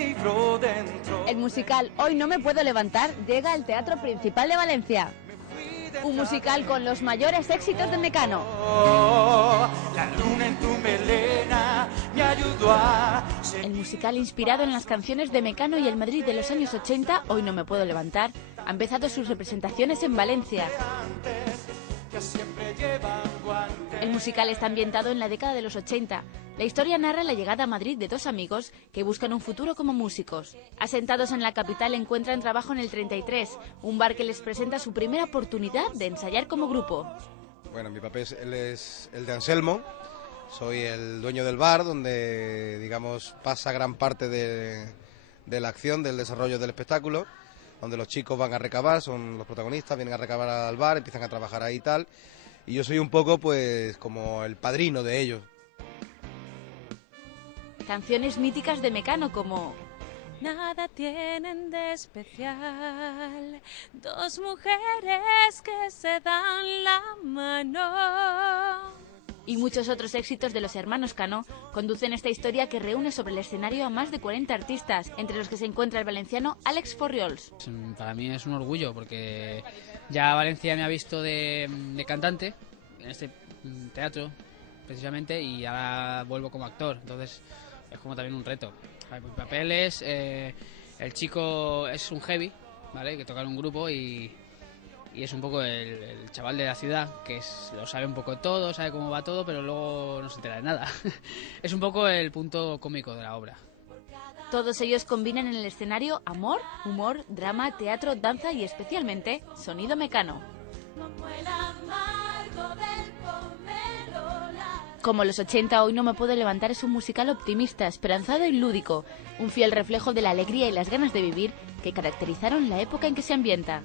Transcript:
vibro dentro. El musical Hoy no me puedo levantar llega al Teatro Principal de Valencia. Un musical con los mayores éxitos de Mecano. La luna en tu melena me ayudó a... El musical inspirado en las canciones de Mecano y el Madrid de los años 80, Hoy no me puedo levantar, ha empezado sus representaciones en Valencia. El musical está ambientado en la década de los 80. La historia narra la llegada a Madrid de dos amigos que buscan un futuro como músicos. Asentados en la capital encuentran trabajo en el 33, un bar que les presenta su primera oportunidad de ensayar como grupo. Bueno, mi papel es el de Anselmo, soy el dueño del bar donde, digamos, pasa gran parte de la acción, del desarrollo del espectáculo, donde los chicos van a recabar, son los protagonistas, vienen a recabar al bar, empiezan a trabajar ahí y tal, y yo soy un poco, pues, como el padrino de ellos. Canciones míticas de Mecano como Nada tienen de especial, dos mujeres que se dan la mano. Y muchos otros éxitos de los hermanos Cano conducen esta historia que reúne sobre el escenario a más de 40 artistas, entre los que se encuentra el valenciano Àlex Forriols. Para mí es un orgullo porque ya Valencia me ha visto de cantante en este teatro precisamente y ahora vuelvo como actor, entonces es como también un reto. Mi papel es, el chico es un heavy, ¿vale? Que toca en un grupo y es un poco el chaval de la ciudad, que lo sabe un poco todo, sabe cómo va todo, pero luego no se entera de nada. Es un poco el punto cómico de la obra. Todos ellos combinan en el escenario amor, humor, drama, teatro, danza y especialmente sonido Mecano. Como los 80, Hoy no me puedo levantar es un musical optimista, esperanzado y lúdico, un fiel reflejo de la alegría y las ganas de vivir que caracterizaron la época en que se ambienta.